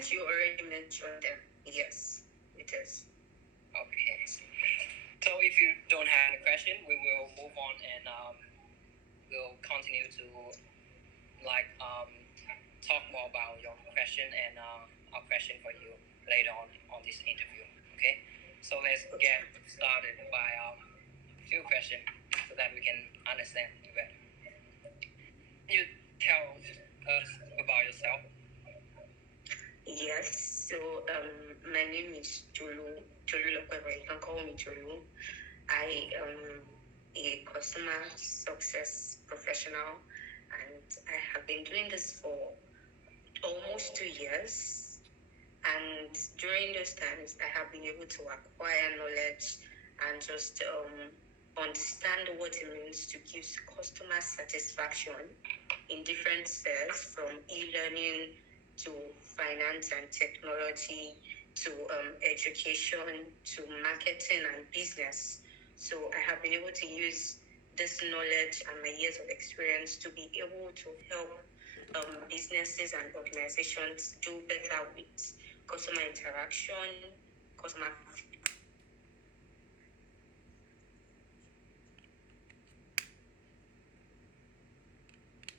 since you already mentioned them, yes, it is. Okay. So if you don't have any question, we will move on and we'll continue to talk more about your question and our question for you later on this interview. Okay. So let's get started by a few questions so that we can understand you better. Can you tell us about yourself? Yes, so my name is Jolu Lokweba. You can call me Jolu. I am a customer success professional, and I have been doing this for almost 2 years. And during those times, I have been able to acquire knowledge and just understand what it means to give customer satisfaction in different spheres, from e-learning to finance and technology to education to marketing and business. So I have been able to use this knowledge and my years of experience to be able to help businesses and organizations do better with customer interaction, customer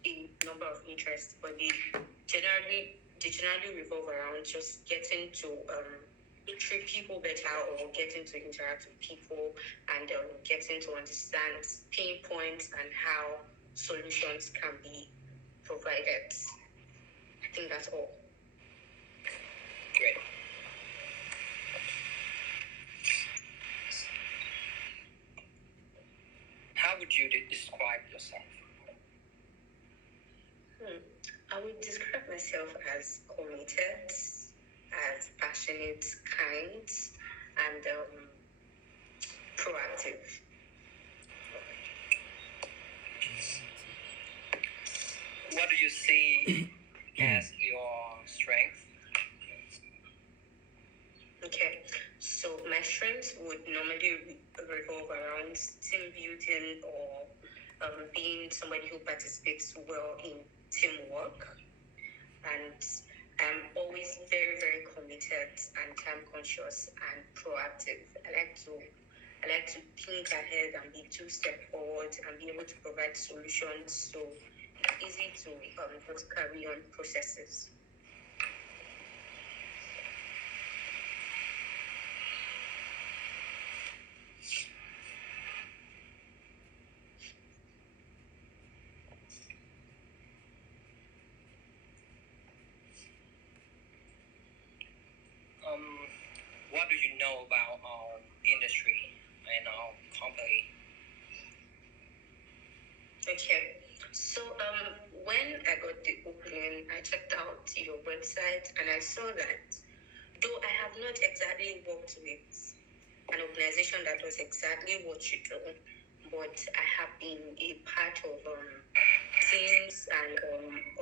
a number of interests, but they generally revolve around just getting to treat people better, or getting to interact with people, and getting to understand pain points and how solutions can be provided. I think that's all. Great. How would you describe yourself? I would describe myself as committed, as passionate, kind, and proactive. What do you see as your strength? Okay, so my strengths would normally revolve around team building, or being somebody who participates well in teamwork, and I'm always very, very committed and time conscious and proactive. I like to think ahead and be 2 steps forward and be able to provide solutions, so it's easy to just carry on processes. What do you know about our industry and our company? Okay, so when I got the opening, I checked out your website and I saw that though I have not exactly worked with an organization that does exactly what you do, but I have been a part of teams and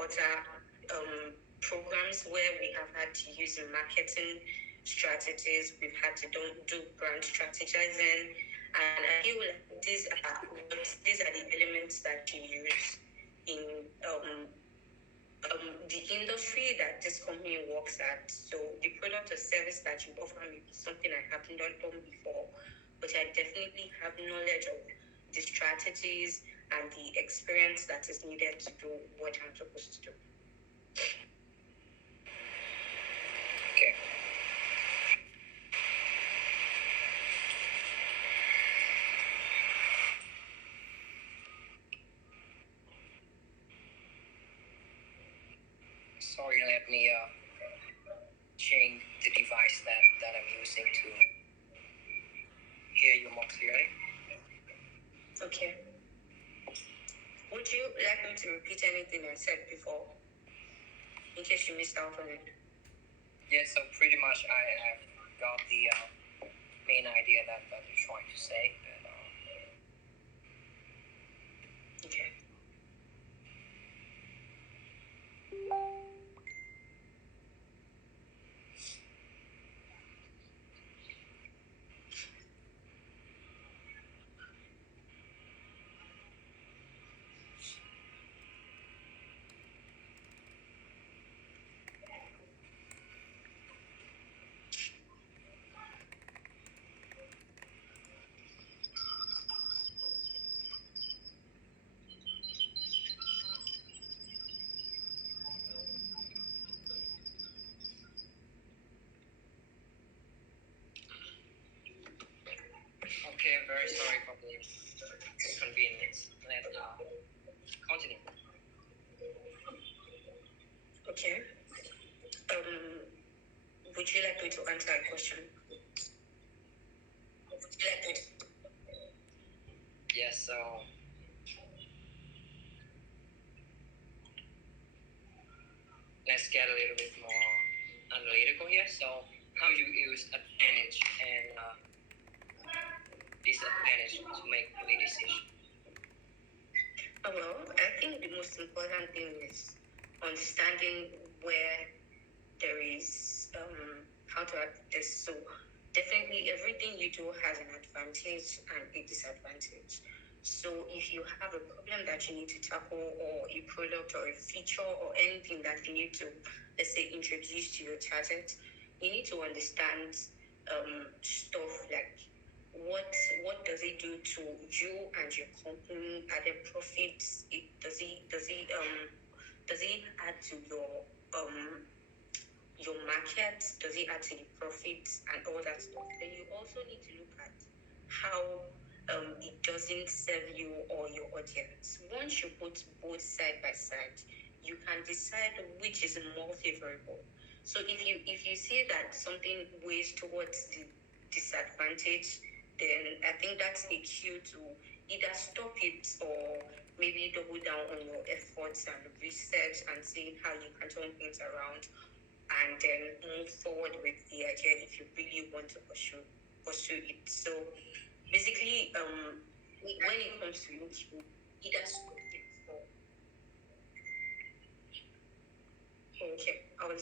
other programs where we have had to use marketing strategies, we've had to do brand strategizing, and I feel like these are the elements that you use in the industry that this company works at. So the product or service that you offer may be something I have not done before, but I definitely have knowledge of the strategies and the experience that is needed to do what I'm supposed to do. Okay. Sorry, let me change the device that I'm using to hear you more clearly. Okay. Would you like me to repeat anything I said before, in case you missed out on it? Yeah, so pretty much I have got the main idea that you're trying to say. Okay. very sorry for the inconvenience. Let's continue. Okay. Would you like me to answer a question? Would you like me to? Yes, so let's get a little bit more analytical here. So how you use advantage and disadvantage to make the decision? Well, I think the most important thing is understanding where there is how to add this. So definitely everything you do has an advantage and a disadvantage. So if you have a problem that you need to tackle, or a product or a feature or anything that you need to, let's say, introduce to your target, you need to understand stuff like what does it do to you and your company? Are there profits? Does it add to your market? Does it add to the profits and all that stuff? Then you also need to look at how it doesn't serve you or your audience. Once you put both side by side, you can decide which is more favorable. So if you see that something weighs towards the disadvantage, then I think that's a cue to either stop it or maybe double down on your efforts and research and see how you can turn things around, and then move forward with the idea if you really want to pursue it. So basically, when it comes to YouTube, either stop it or okay. I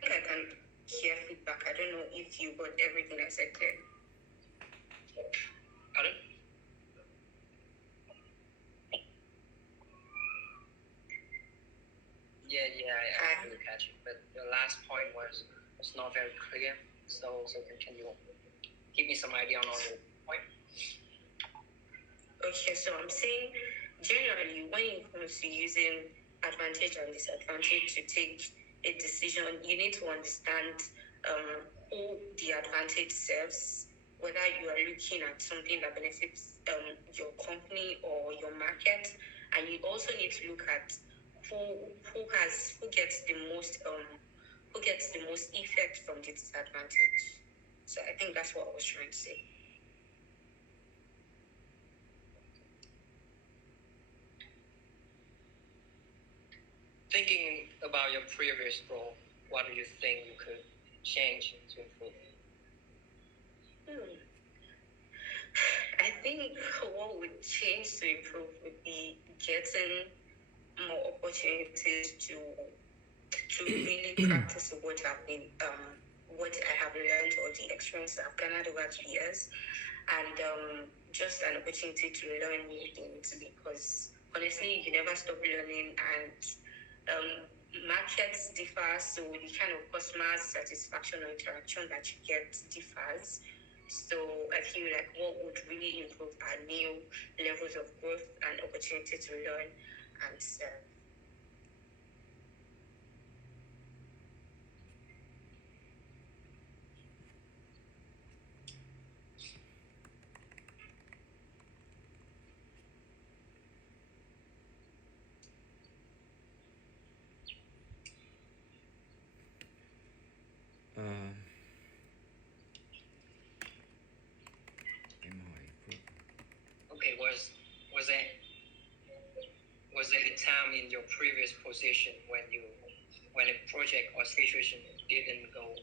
think I can hear feedback. I don't know if you got everything I said clear. Pardon? Yeah, I really catch it. But the last point was not very clear. So can you give me some idea on the point? Okay, so I'm saying generally when it comes to using advantage and disadvantage to take a decision, you need to understand who the advantage serves, whether you are looking at something that benefits your company or your market, and you also need to look at who gets the most effect from the disadvantage. So I think that's what I was trying to say. Thinking about your previous role, what do you think you could change to improve? I think what would change to improve would be getting more opportunities to really practice what I have learned, or the experience I've garnered over the years, and just an opportunity to learn new things, because honestly you never stop learning, and markets differ, so the kind of customer satisfaction or interaction that you get differs. So I feel like what would really improve are new levels of growth and opportunity to learn and serve. Okay, was there a time in your previous position when a project or situation didn't go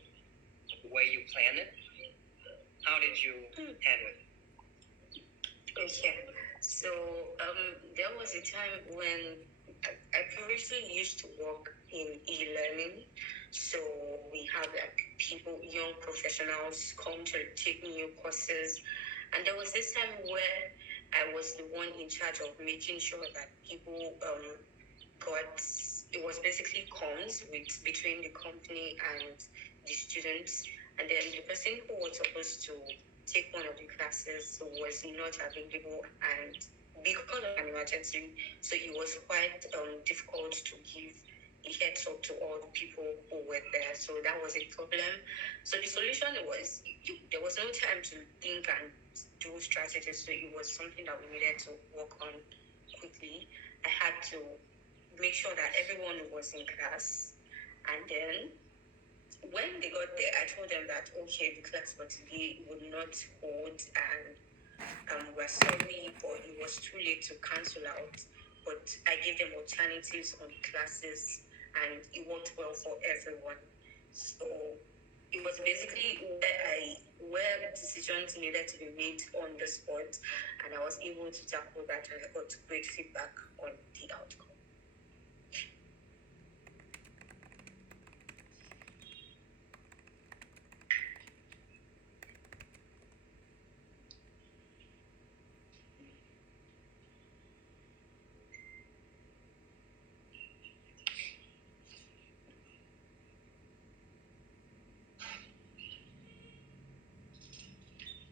the way you planned it? How did you handle it? Okay, so there was a time when I previously used to work in e-learning. So we have like people, young professionals, come to take new courses, and there was this time where I was the one in charge of making sure that people it was basically comms between the company and the students, and then the person who was supposed to take one of the classes was not available, and because of an emergency, so it was quite difficult to give heads up to all the people who were there. So that was a problem. So the solution was there was no time to think and do strategies. So it was something that we needed to work on quickly. I had to make sure that everyone was in class, and then when they got there, I told them that okay, the class for today would not hold, and we're sorry, but it was too late to cancel out. But I gave them alternatives on classes, and it worked well for everyone. So it was basically where decisions needed to be made on the spot, and I was able to tackle that, and I got great feedback on the outcome.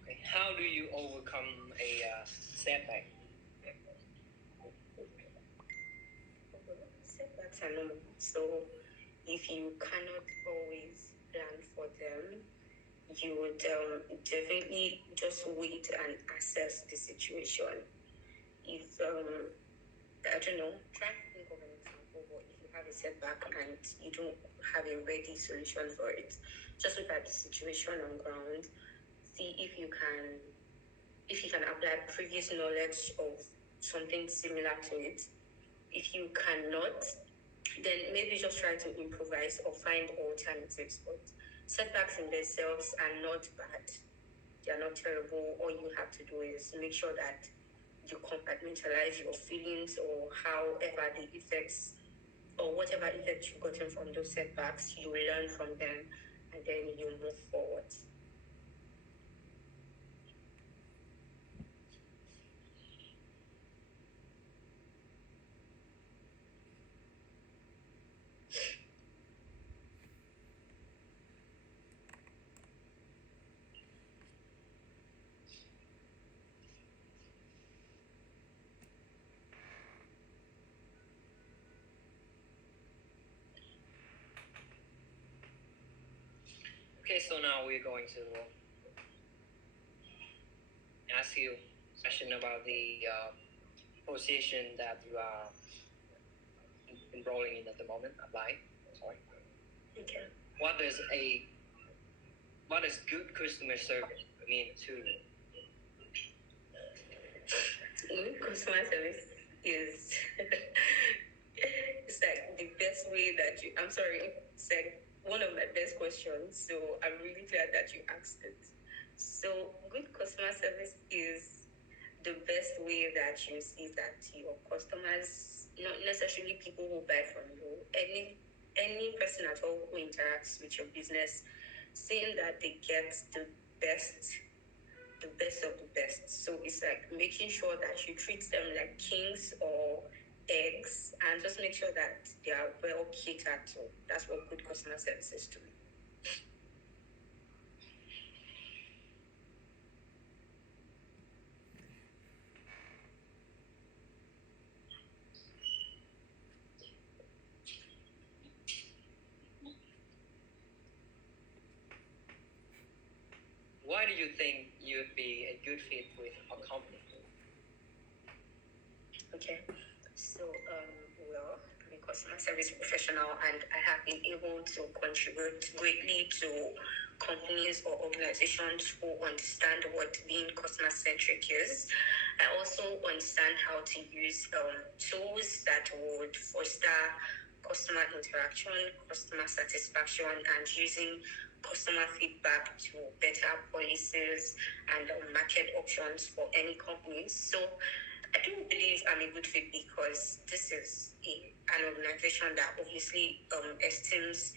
Okay. How do you overcome a setback? Setbacks are normal. So if you cannot always plan for them, you would definitely just wait and assess the situation. If I don't know, try to think of an example. But if you have a setback and you don't have a ready solution for it, just look at the situation on ground. See if you can apply previous knowledge of something similar to it. If you cannot, then maybe just try to improvise or find alternatives. But setbacks in themselves are not bad. They are not terrible. All you have to do is make sure that you compartmentalize your feelings or however the effects or whatever effects you've gotten from those setbacks, you learn from them and then you move forward. Okay, so now we're going to ask you a question about the position that you are enrolling in at the moment. Apply. Sorry. Okay. What does good customer service mean to you? Good customer service is it's like the best way that you. I'm sorry, it's like one of my best questions. So I'm really glad that you asked it. So good customer service is the best way that you see that your customers, not necessarily people who buy from you, any person at all who interacts with your business, seeing that they get the best of the best. So it's like making sure that you treat them like kings or eggs and just make sure that they are well catered to. That's what good customer service is to me. Why do you think you'd be a good fit with a company? Okay. So, well, I'm a customer service professional and I have been able to contribute greatly to companies or organizations who understand what being customer centric is. I also understand how to use tools that would foster customer interaction, customer satisfaction, and using customer feedback to better policies and market options for any companies. So I do believe I'm a good fit because this is an organization that obviously esteems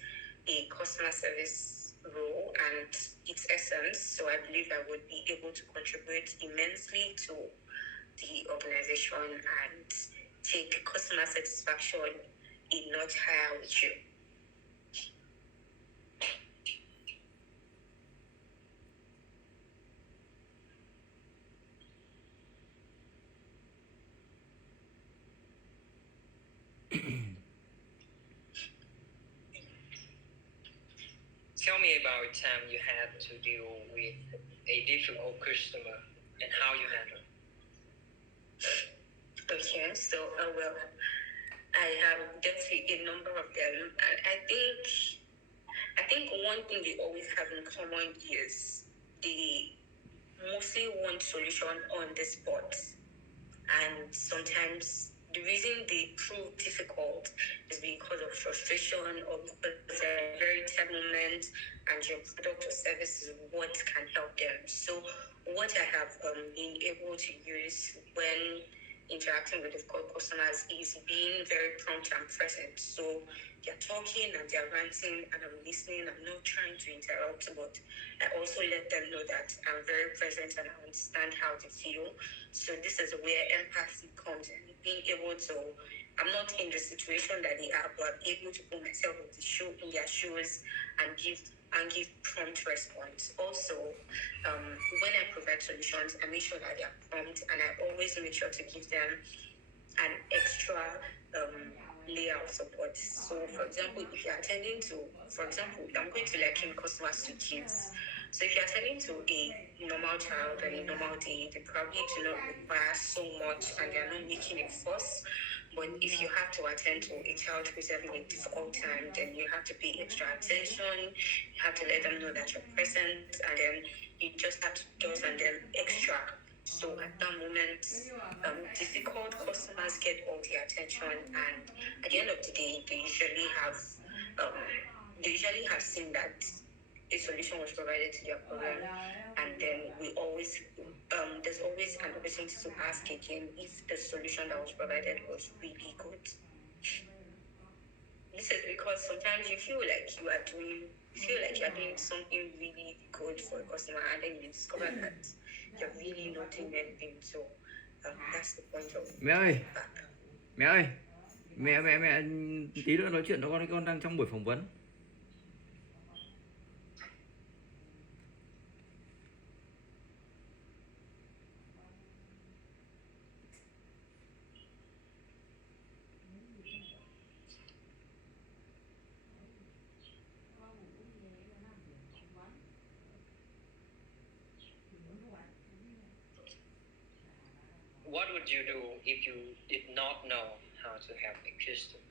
a customer service role and its essence. So I believe I would be able to contribute immensely to the organization and take customer satisfaction a notch higher with you. Tell me about a time you had to deal with a difficult customer and how you handle it. Okay, so well, I have dealt with a number of them. I think one thing they always have in common is they mostly want solution on the spot, and sometimes the reason they prove difficult is because of frustration or because they're in a very tight moment and your product or service is what can help them. So what I have been able to use when interacting with difficult customers is being very prompt and present. So they're talking and they're ranting and I'm listening. I'm not trying to interrupt, but I also let them know that I'm very present and I understand how they feel. So this is where empathy comes in, being able to, I'm not in the situation that they are, but I'm able to put myself in their shoes and give prompt response. Also, when I provide solutions, I make sure that they are prompt, and I always make sure to give them an extra layer of support. So, for example, if you're attending to, for example, I'm going to liken customers to kids. So, if you're attending to a normal child on a normal day, they probably do not require so much and they're not making a fuss. But if you have to attend to a child who's having a difficult time, then you have to pay extra attention. You have to let them know that you're present, and then you just have to do and then extra. So at that moment, difficult customers get all the attention, and at the end of the day, um, they usually have seen that a solution was provided to their problem, and then there's always an opportunity to ask again if the solution that was provided was really good. This is because sometimes you feel like you're doing something really good for a customer, and then you discover that you're really not doing anything. So that's the point of Mẹ ơi, feedback. mẹ ơi, mẹ tí nữa nói chuyện đó, con đang trong buổi phỏng vấn. What would you do if you did not know how to help a customer?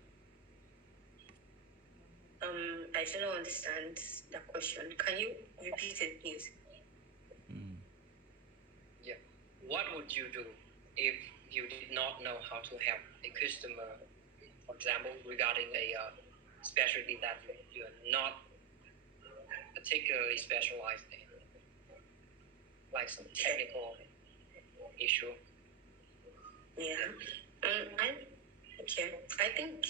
I do not understand that question. Can you repeat it, please? Yeah. What would you do if you did not know how to help a customer, for example, regarding a specialty that you're not particularly specialized in, like some technical issue? Yeah. I think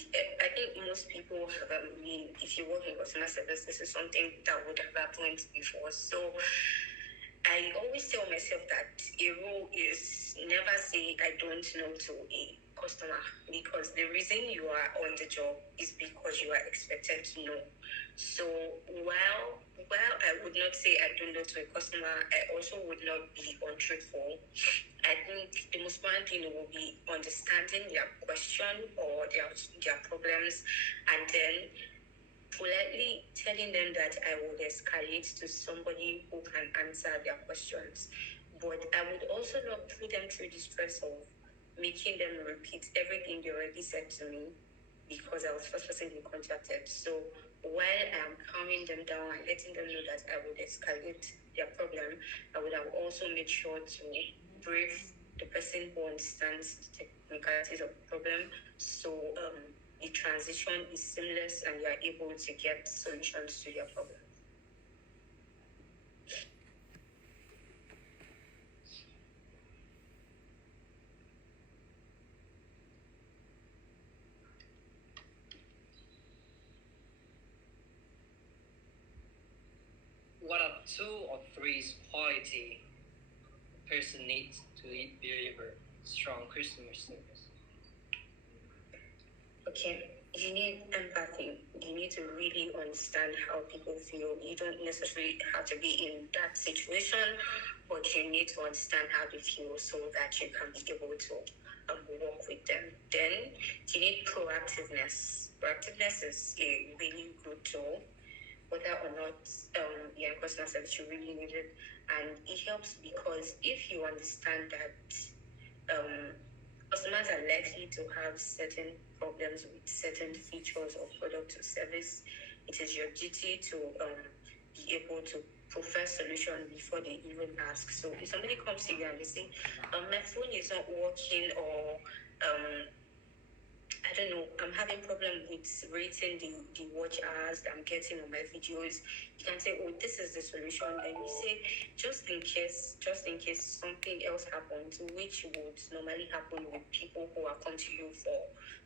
most people if you work in customer service, this is something that would have happened before. So I always tell myself that a rule is never say I don't know to a customer, because the reason you are on the job is because you are expected to know. So while I would not say I don't know to a customer, I also would not be untruthful. I think the most important thing will be understanding their question or their problems, and then politely telling them that I would escalate to somebody who can answer their questions. But I would also not put them through the stress of making them repeat everything they already said to me, because I was the first person they contacted. So while I'm calming them down and letting them know that I would escalate their problem, I would have also made sure to brief the person who understands the technicalities of the problem. So the transition is seamless and you are able to get solutions to your problem. What are 2 or 3 quality a person needs to deliver strong customer service? Okay, you need empathy. You need to really understand how people feel. You don't necessarily have to be in that situation, but you need to understand how they feel so that you can be able to work with them. Then you need proactiveness. Proactiveness is a really good tool. whether or not your customer service you really need it. And it helps because if you understand that customers are likely to have certain problems with certain features of product or service, it is your duty to be able to profess solution before they even ask. So if somebody comes to you and they say, my phone is not working, or I don't know, I'm having problem with rating the watch hours that I'm getting on my videos, you can say, oh, this is the solution. Then you say, just in case something else happens, which would normally happen with people who are come to you for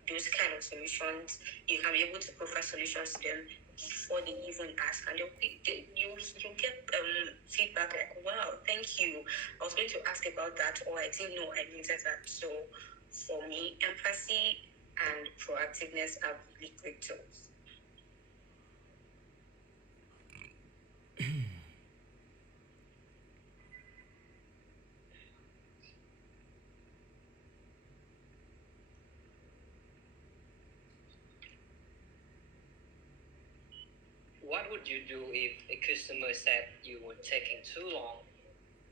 those kind of solutions, you can be able to provide solutions to them before they even ask, and you get feedback like, wow, thank you, I was going to ask about that, or I didn't know I needed that. So for me, empathy and proactiveness are really great tools. What would you do if a customer said you were taking too long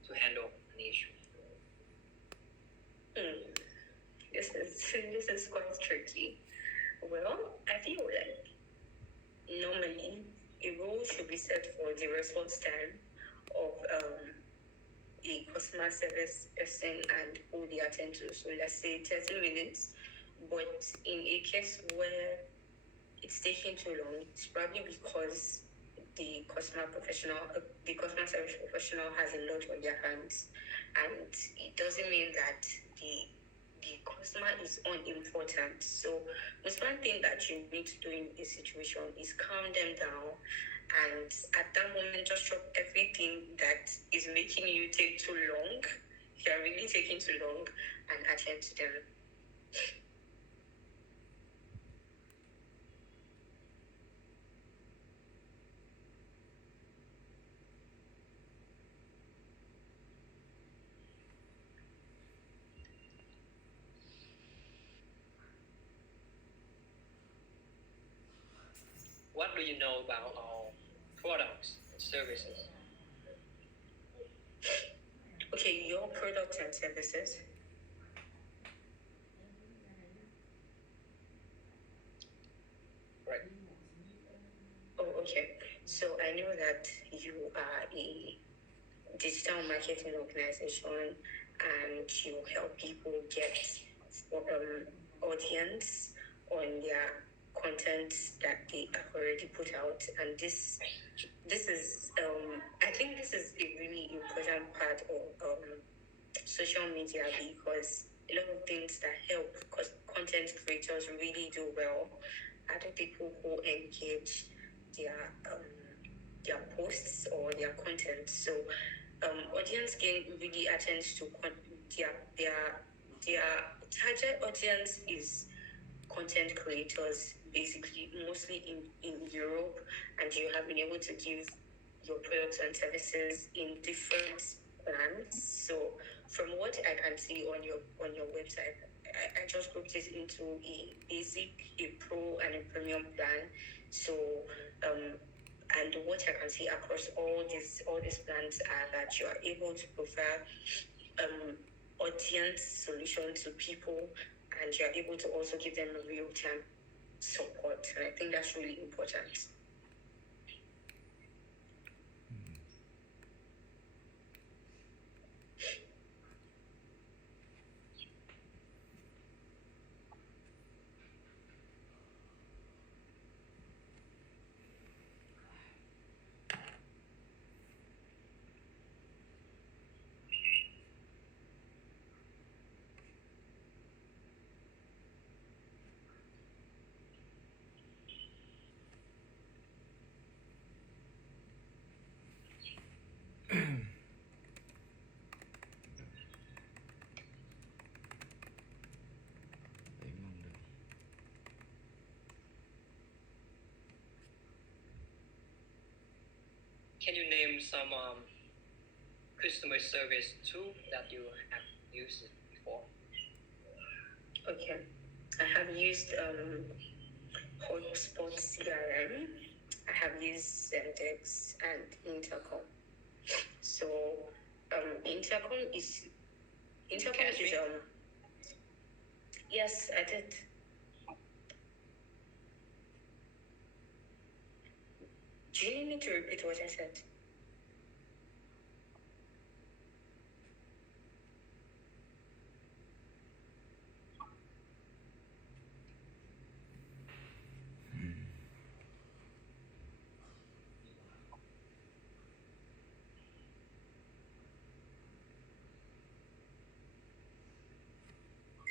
to handle an issue? This is quite tricky. Well, I feel like normally a rule should be set for the response time of a customer service person and who they attend to. So let's say 30 minutes. But in a case where it's taking too long, it's probably because the customer service professional has a lot on their hands, and it doesn't mean that the customer is unimportant. So there's one thing that you need to do in a situation is calm them down, and at that moment just drop everything that is making you take too long. If you're really taking too long, and attend to them. What do you know about our products and services? Okay, your products and services. Right. Oh, okay. So I know that you are a digital marketing organization and you help people get audience on their content that they have already put out, and this is I think this is a really important part of social media, because a lot of things that help content creators really do well are the people who engage their posts or their content. So audience gain really attends to their target audience is content creators, basically mostly in Europe, and you have been able to give your products and services in different plans. So from what I can see on your website, I just grouped it into a basic, a pro, and a premium plan. So and what I can see across all these plans are that you are able to provide audience solution to people, and you're able to also give them real-time support, and I think that's really important. Can you name some customer service tool that you have used before? Okay, I have used HotSpot CRM. I have used Zendex and Intercom. So Intercom is yes, I did. Do you need me to repeat what I said?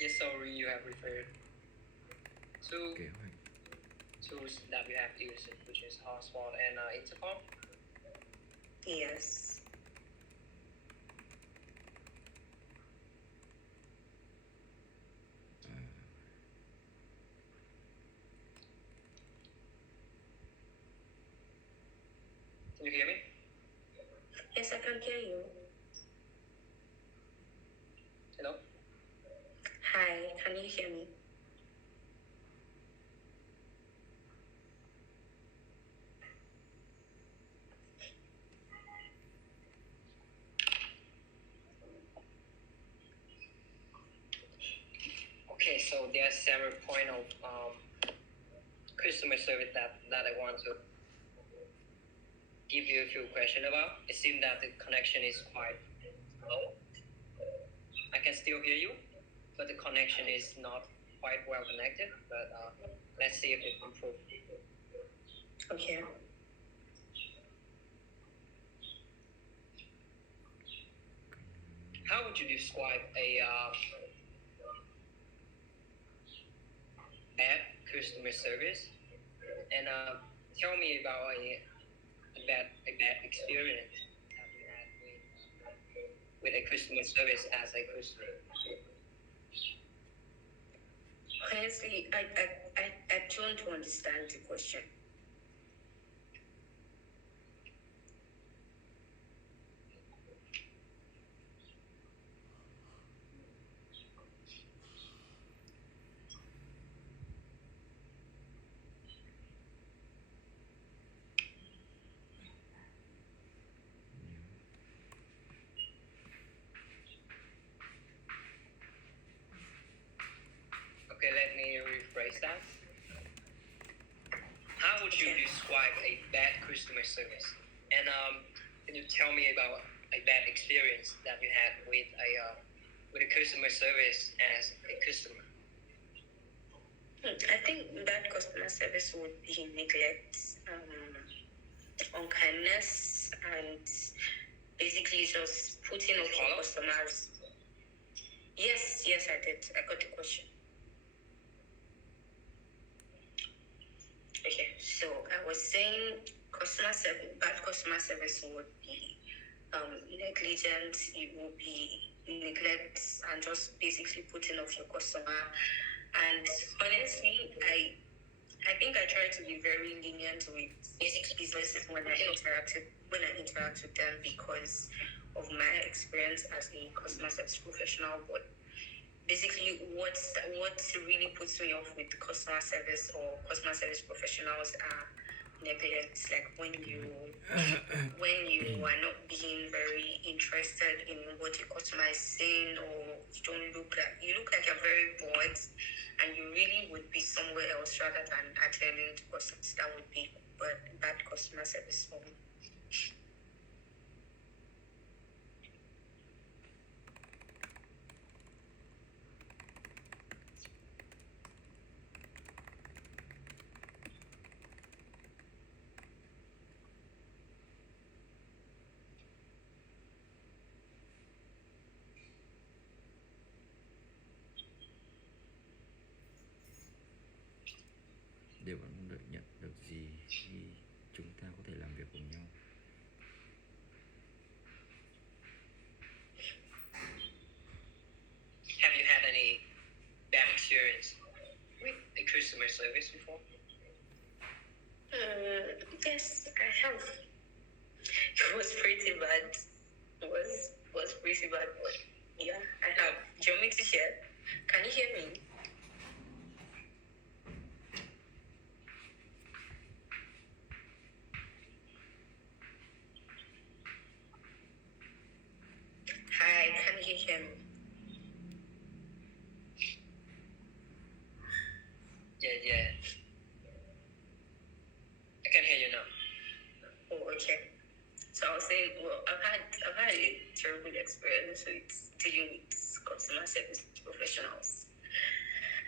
Yes, sorry, you have referred to Okay, right. tools that you have used, which is hotspot and intercom. Yes. Can you hear me? Yes, I can hear you. Hello? Hi, can you hear me? Okay, so there are several points of customer service that I want to give you a few questions about. It seems that the connection is quite low. I can still hear you, but the connection is not quite well connected. But let's see if it improves. Okay. How would you describe a bad customer service? And tell me about a bad experience that you had with a customer service as a customer. Honestly, I don't understand the question. Okay, let me rephrase that. How would you describe a bad customer service? And can you tell me about a bad experience that you had with a customer service as a customer? I think bad customer service would be neglect, unkindness, and basically just putting off your customers. Yes, I did. I got the question. Okay, so I was saying bad customer service would be negligence, it would be neglect and just basically putting off your customer. And honestly, I think I try to be very lenient with basic businesses when I interact with them because of my experience as a customer service professional. But basically, what really puts me off with customer service or customer service professionals are neglect, like when you are not being very interested in what your customer is saying, or you look like you're very bored and you really would be somewhere else rather than attending to customers. That would be bad customer service for me. Để bạn mong đợi nhận được gì khi chúng ta có thể làm việc cùng nhau? Have you had any bad experience with a customer service before? Yes, I have. It was pretty bad. It was pretty bad, but yeah, I have. Do you want me to share? Can you hear me? Okay. So I was saying, well, I've had a terrible experience with dealing with customer service professionals.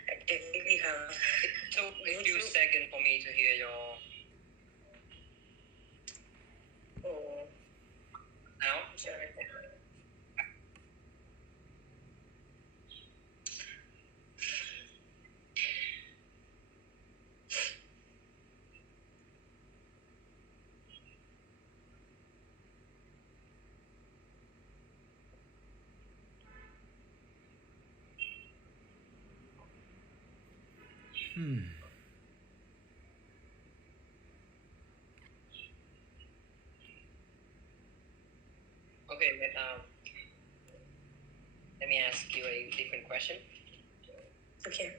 I definitely have. It took a few seconds for me to hear your. Oh, Now? I'm sorry. Okay, let me ask you a different question. Okay.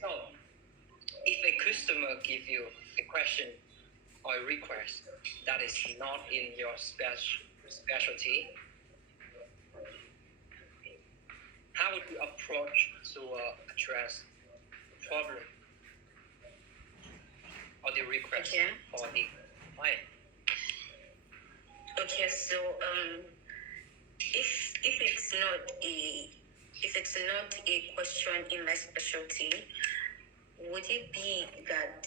So, if a customer give you a question or a request that is not in your specialty, how would you approach to address the problem or the request Okay. for the client? Okay, so if it's not a question in my specialty, would it be that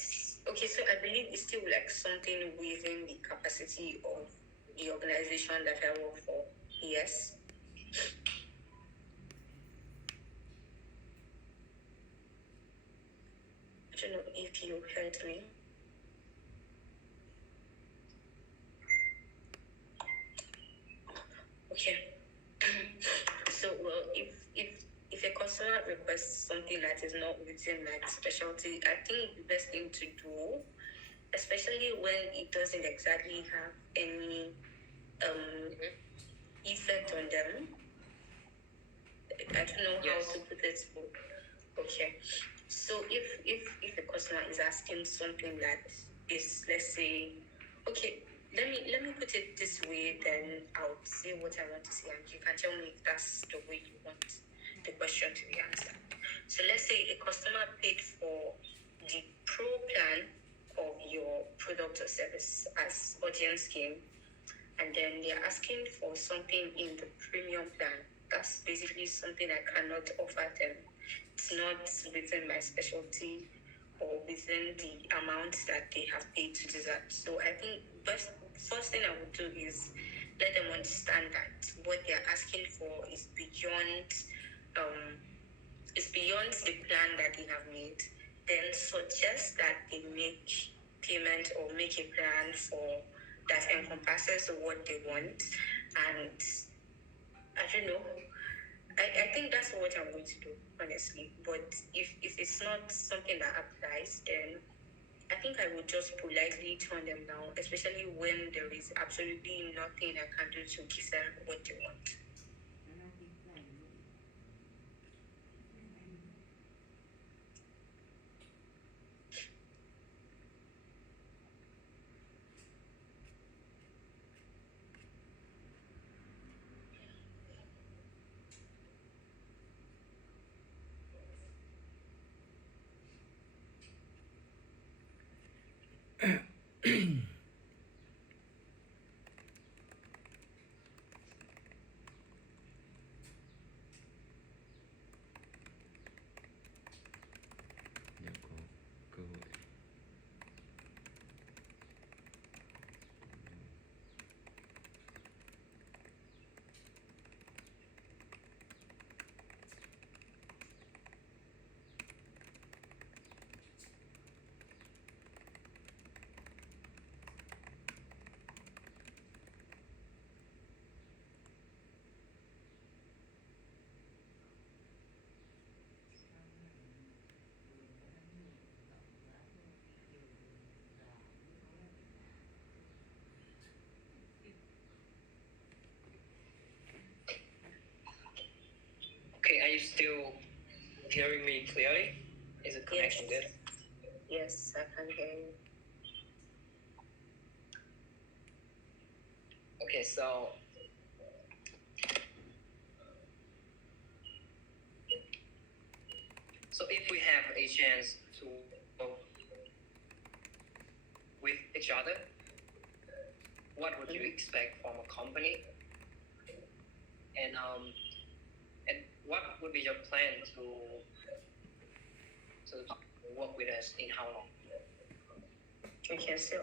okay? So I believe it's still like something within the capacity of the organization that I work for. Yes. I don't know if you heard me. Okay. So well, if a customer requests something that is not within my specialty, I think the best thing to do, especially when it doesn't exactly have any effect on them. I don't know Yes. how to put it. Okay. So if the customer is asking something that is, let's say, okay, let me put it this way, then I'll say what I want to say, and you can tell me if that's the way you want the question to be answered. So let's say a customer paid for the pro plan of your product or service as audience game, and then they're asking for something in the premium plan. That's basically something I cannot offer them. It's not within my specialty or within the amount that they have paid to do that. So I think first thing I would do is let them understand that what they're asking for is beyond the plan that they have made. Then suggest that they make payment or make a plan for that encompasses what they want. And I don't know. I think that's what I'm going to do, honestly. But if it's not something that applies, then I think I would just politely turn them down, especially when there is absolutely nothing I can do to give them what they want. hearing me clearly? Is the connection good? Yes, I can hear you. Okay, so if we have a chance to work with each other, what would you expect from a company? And what would be your plan to work with us in how long? Okay, so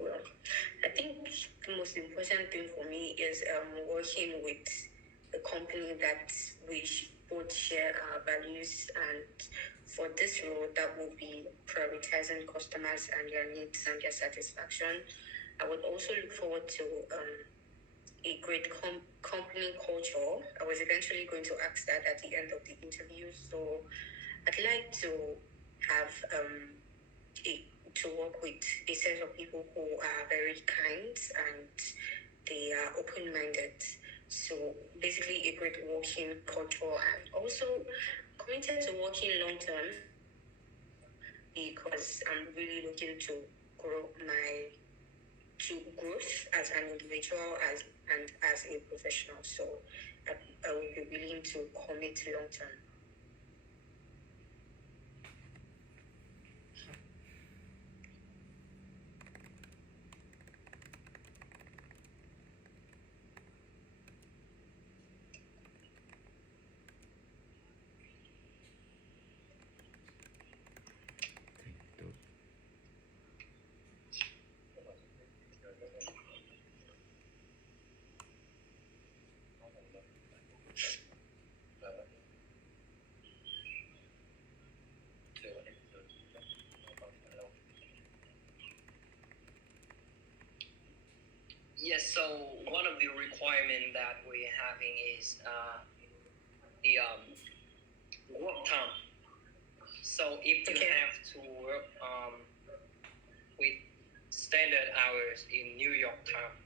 well, I think the most important thing for me is working with a company that we both share our values, and for this role, that will be prioritizing customers and their needs and their satisfaction. I would also look forward to a great company culture. I was eventually going to ask that at the end of the interview, so I'd like to have to work with a set of people who are very kind and they are open-minded. So basically a great working culture, and also committed to working long-term, because I'm really looking to grow my growth as an individual and as a professional. So I will be willing to commit long-term. Tốt. Yes, so one of the requirements that we're having is the work time. So if you have to work with standard hours in New York time,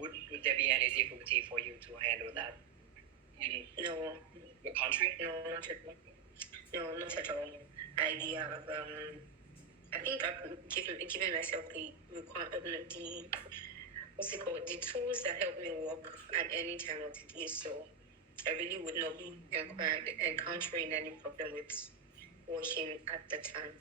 would there be any difficulty for you to handle that in No. your country? No, not at all. No, not at all. I have I think I've given myself the what's it called, the tools that help me work at any time of the day. So I really would not be encountering any problem with working at the time.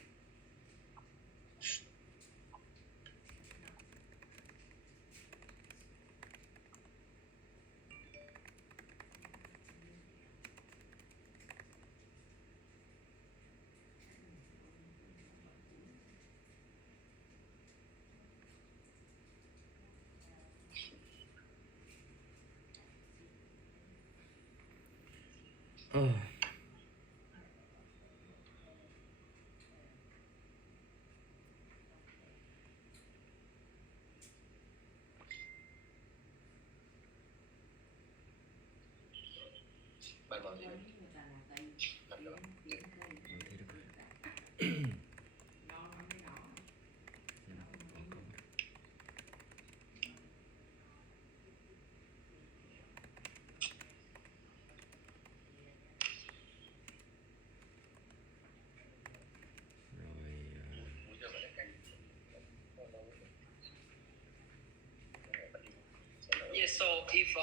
Yes, so if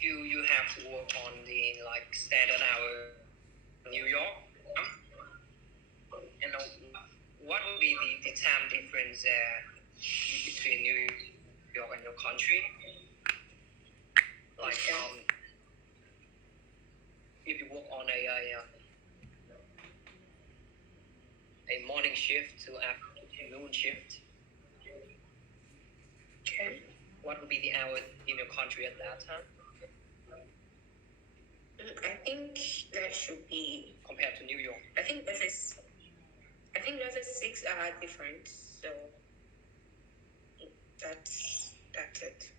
you have to work on the like standard hour New York, you know, what would be the time difference between New York and your country? Like if you work on a morning shift to afternoon shift, Okay. what would be the hour in your country at that time I think that should be compared to New York? I think there's a 6-hour difference. So that's it.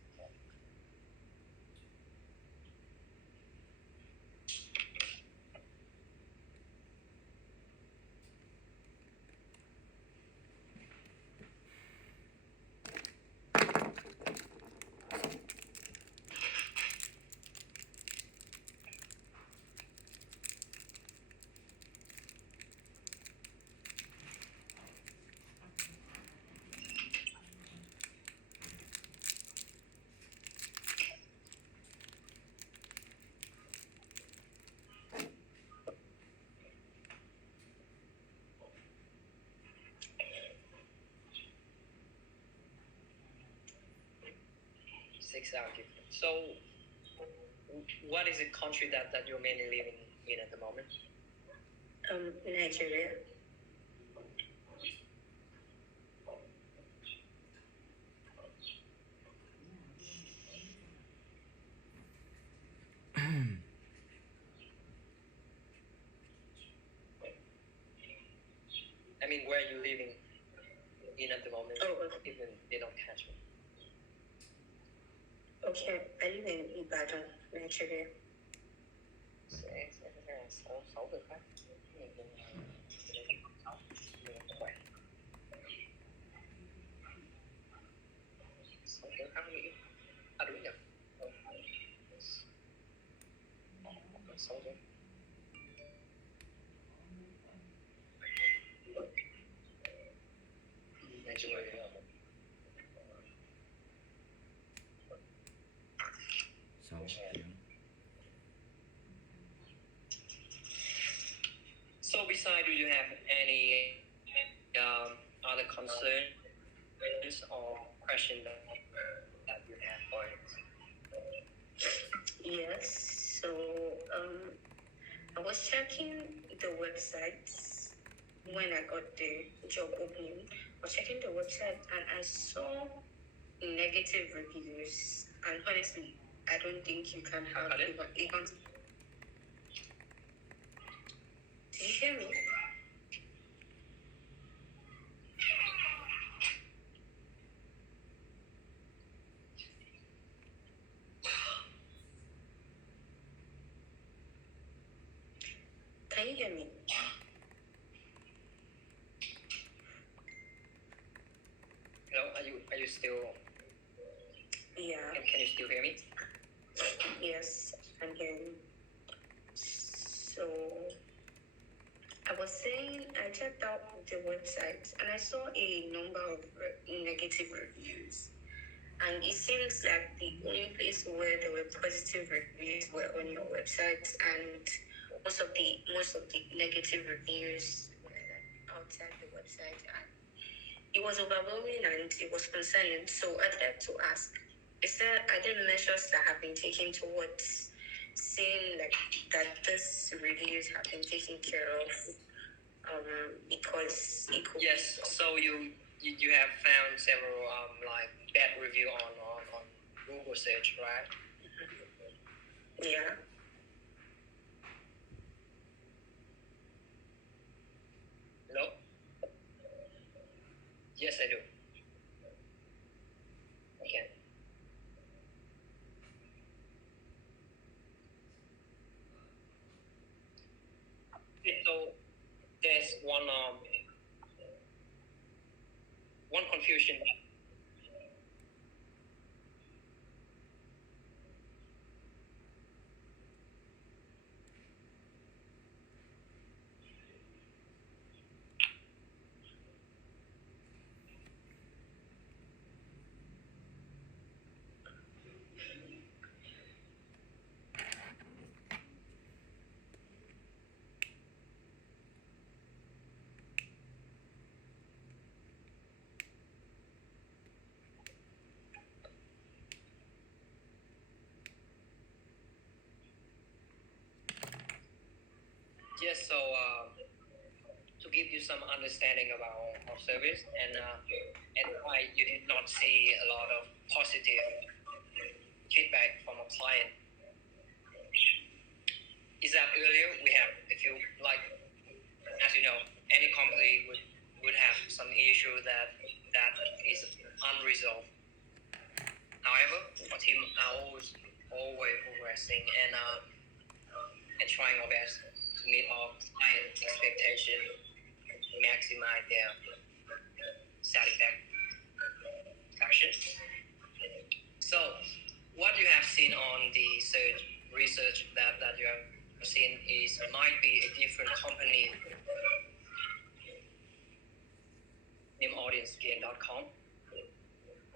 6 hours difference. So, what is the country that you're mainly living in at the moment? Nigeria. I mean, where are you living in at the moment? Oh, okay. Even they don't catch me. Okay, I live in Ibadan, Nigeria. Sáu được khác. Sáu tiếng khác Mỹ. À đúng nhỉ? 6 tiếng. Nigeria. So besides, do you have any other concerns or questions that you have for it? Yes. So I was checking the websites when I got the job opening. I was checking the website and I saw negative reviews. And honestly, I don't think you can have even. Did you hear me? Can you hear me? Hello, are you still? Yeah. Can you still hear me? Yes, I'm hearing you. So I was saying I checked out the website and I saw a number of negative reviews. And it seems like the only place where there were positive reviews were on your website, and most of the negative reviews were outside the website, and it was overwhelming and it was concerning. So I'd like to ask, are there measures that have been taken towards saying like that these reviews have been taken care of? Because it could. Yes. So you have found several like bad review on Google search, right? Yeah. Hello? Yes, I do. Okay. So there's one confusion. Yes, so to give you some understanding about our service and why you did not see a lot of positive feedback from a client, is that earlier we have, if you like, as you know, any company would have some issue that is unresolved. However, our team are always progressing and trying our best to meet our client expectation, to maximize their satisfaction. So, what you have seen on the research that you have seen is might be a different company named AudienceGain.com.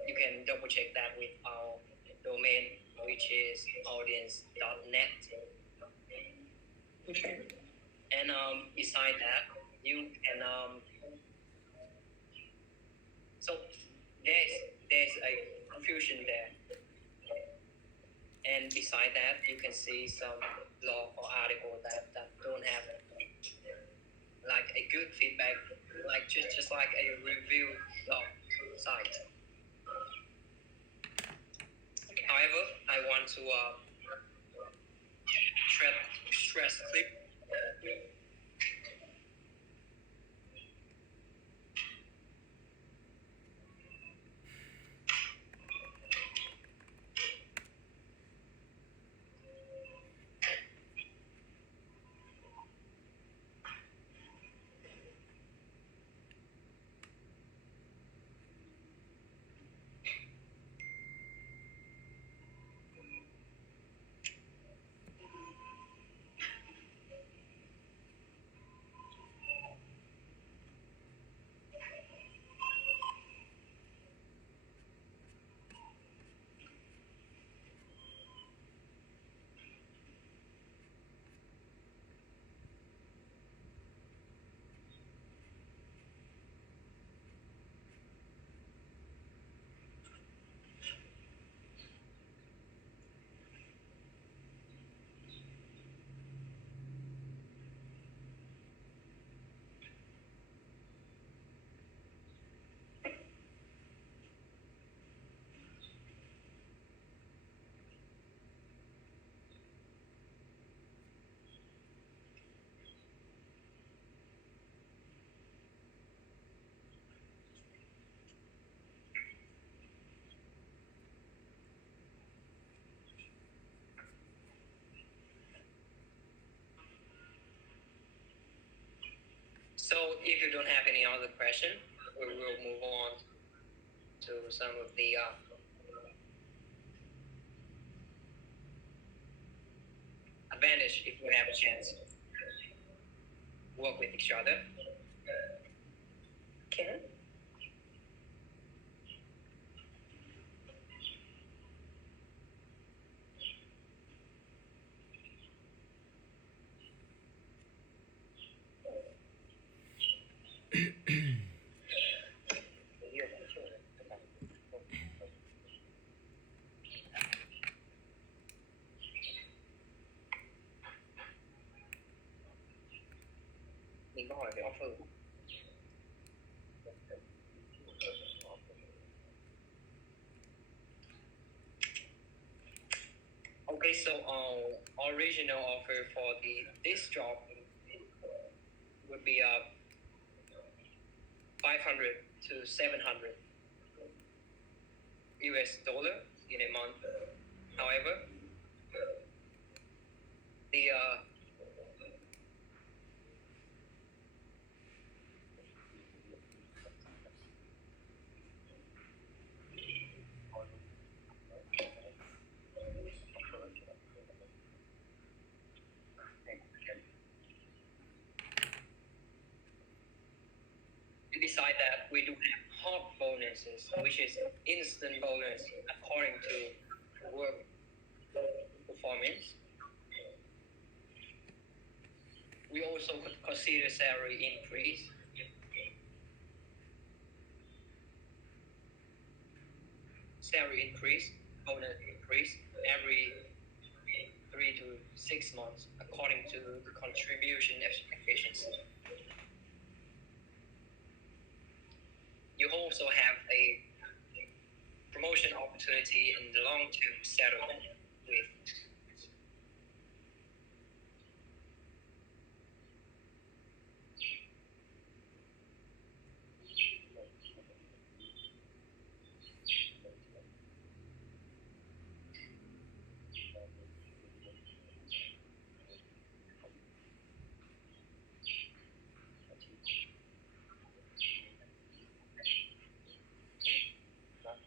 You can double check that with our domain, which is audience.net. Okay. And beside that, you can so there's a confusion there. can see some blog or article that don't have like a good feedback, like just like a review blog site. However, I want to stress clear. So if you don't have any other question, we will move on to some of the advantage if we have a chance to work with each other. Okay. Mình có hỏi về offer. Okay, so original offer for this job would be 500 to 700 US dollar in a month. However, the we decide that we do have hot bonuses, which is instant bonus according to work performance. We also could consider salary increase. Salary increase, bonus increase every 3 to 6 months according to the contribution efficiency. You also have a promotion opportunity in the long-term settlement with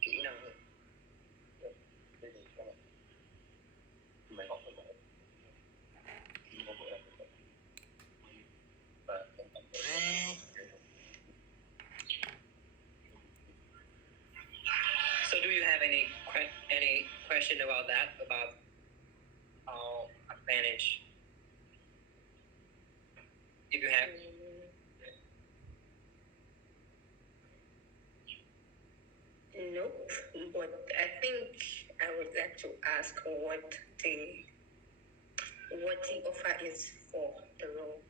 kỹ năng hơn. So do you have any question about that, about advantage? If you have, Nope, but I think I would like to ask what the what the offer is for the role.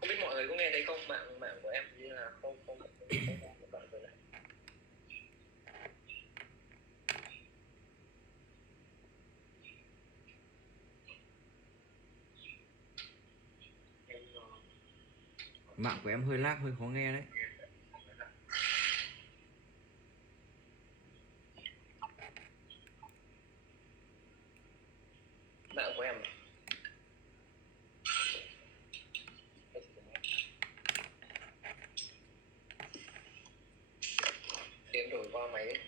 Không biết mọi người có nghe thấy không? Mạng của em như là không đoạn rồi này. Mạng của em hơi lag, hơi khó nghe đấy. Mạng của em để em đổi qua máy ấy.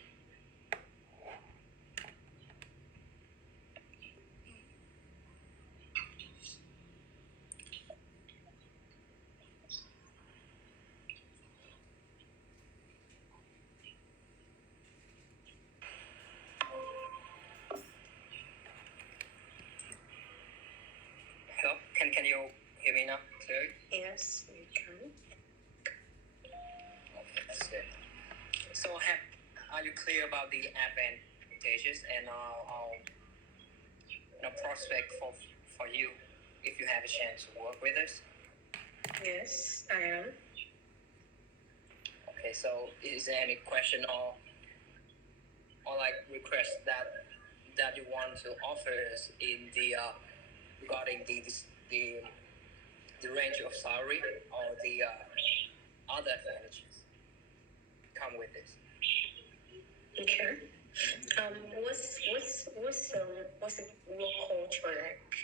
Hello, can you hear me now? Clearly? Yes, you can. Okay, that's good. So, are you clear about the advantages and prospect for you if you have a chance to work with us? Yes, I am. Okay, so is there any question or like request that you want to offer us in the regarding the range of salary or the other advantages come with this? Okay. What's the work culture like?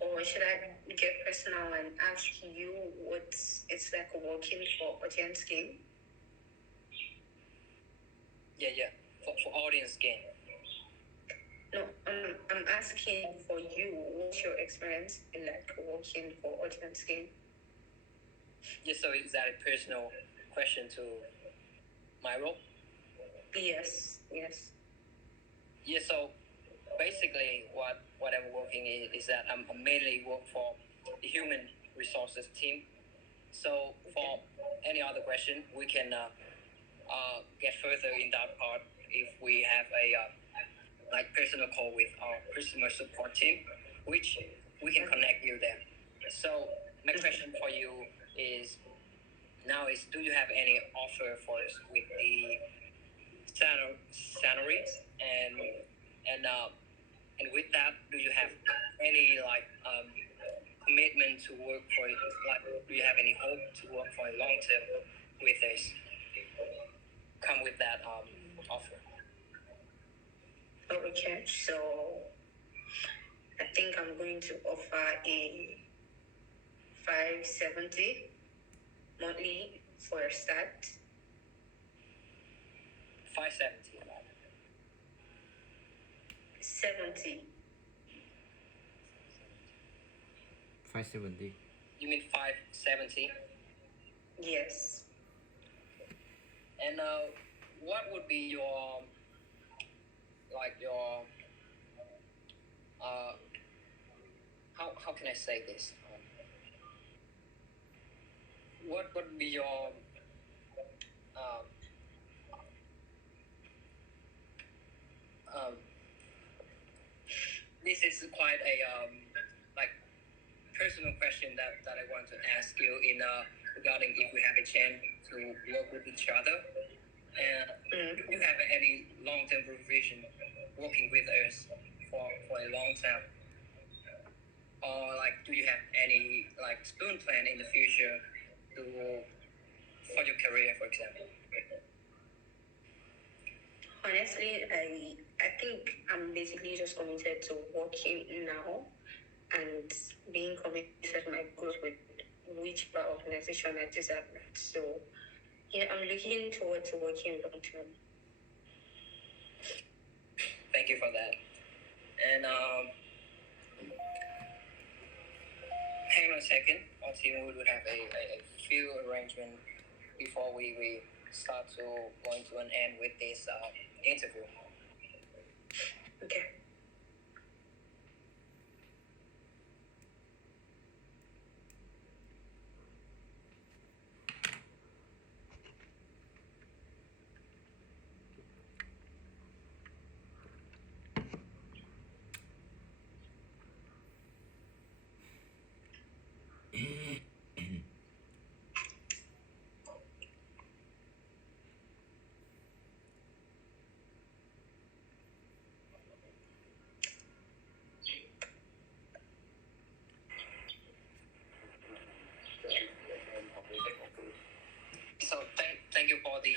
Or should I get personal and ask you what it's like working for Audience Game? Yeah. For audience gain. No, I'm asking for you. What's your experience in like working for Audience Game? Yeah. So is that a personal question to my role? Yes. Yeah. So basically, what I'm working is that I'm mainly work for the human resources team. So for any other question, we can get further in that part if we have a like personal call with our customer support team, which we can connect you there. So my question for you is do you have any offer for us with the salaries and with that, do you have any like commitment to work for it? Like, do you have any hope to work for a long term with us? Come with that offer. Okay, so I think I'm going to offer a 570 monthly for a start. 570. 70. 570. You mean 570? Yes. And what would be your how can I say this? What would be your this is quite a like personal question that I want to ask you in regarding if we have a chance to work with each other. And do you have any long-term provision working with us for a long time? Or like, do you have any like spoon plan in the future for your career, for example? Honestly, I think I'm basically just committed to working now and being committed to my growth with whichever organization I desire. So yeah, I'm looking towards working long term. Thank you for that. And hang on a second. Our team would have a few arrangement before we start to going to an end with this interview. Okay. So thank you for the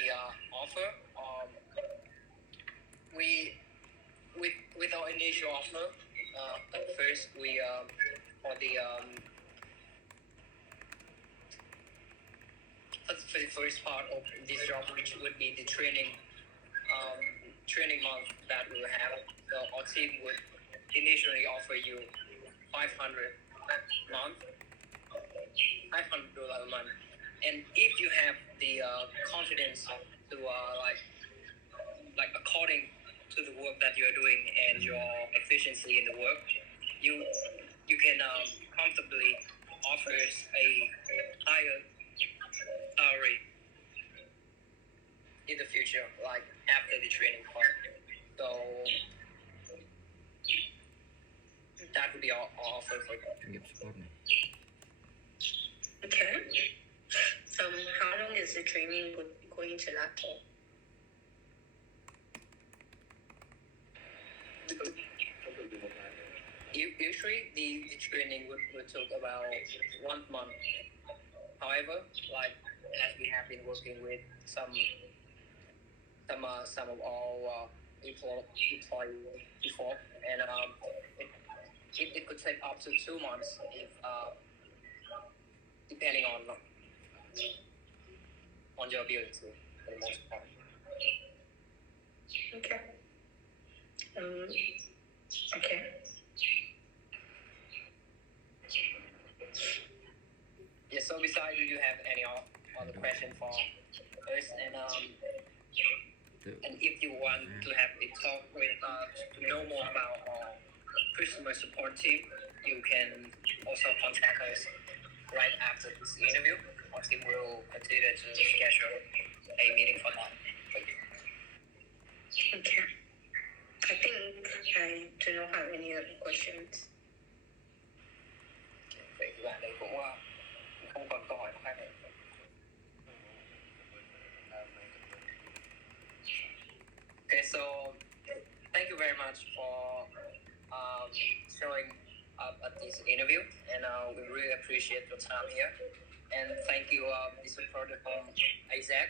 offer. We with our initial offer, at first we for the for the first part of this job, which would be the training month that we will have. So our team would initially offer you 500 month, $500 a month, and if you have the confidence to like according to the work that you're doing and your efficiency in the work, you can comfortably offer a higher salary in the future, like after the training part. So that would be our offer for you. Nghiệp support này. Okay. How long is the training going to last for? Usually the training would take about 1 month. However, like as we have been working with some of our employees before, and it could take up to 2 months if depending on your ability for the most part. Okay. Okay. Yeah. So besides, do you have any other question for us? And if you want to have a talk with to know more about our customer support team, you can also contact us right after this interview. Our team will consider to schedule a meeting for that. Okay. I think I do not have any other questions. Vậy thì bạn đây cũng không còn câu hỏi khác nữa. Okay, so thank you very much for showing up at this interview, and we really appreciate your time here. And thank you, this supporter from Isaac.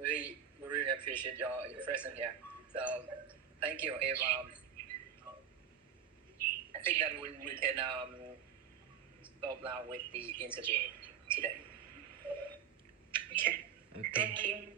We really appreciate your presence here. So thank you. If I think that we can stop now with the interview today. Okay. Okay. Thank you.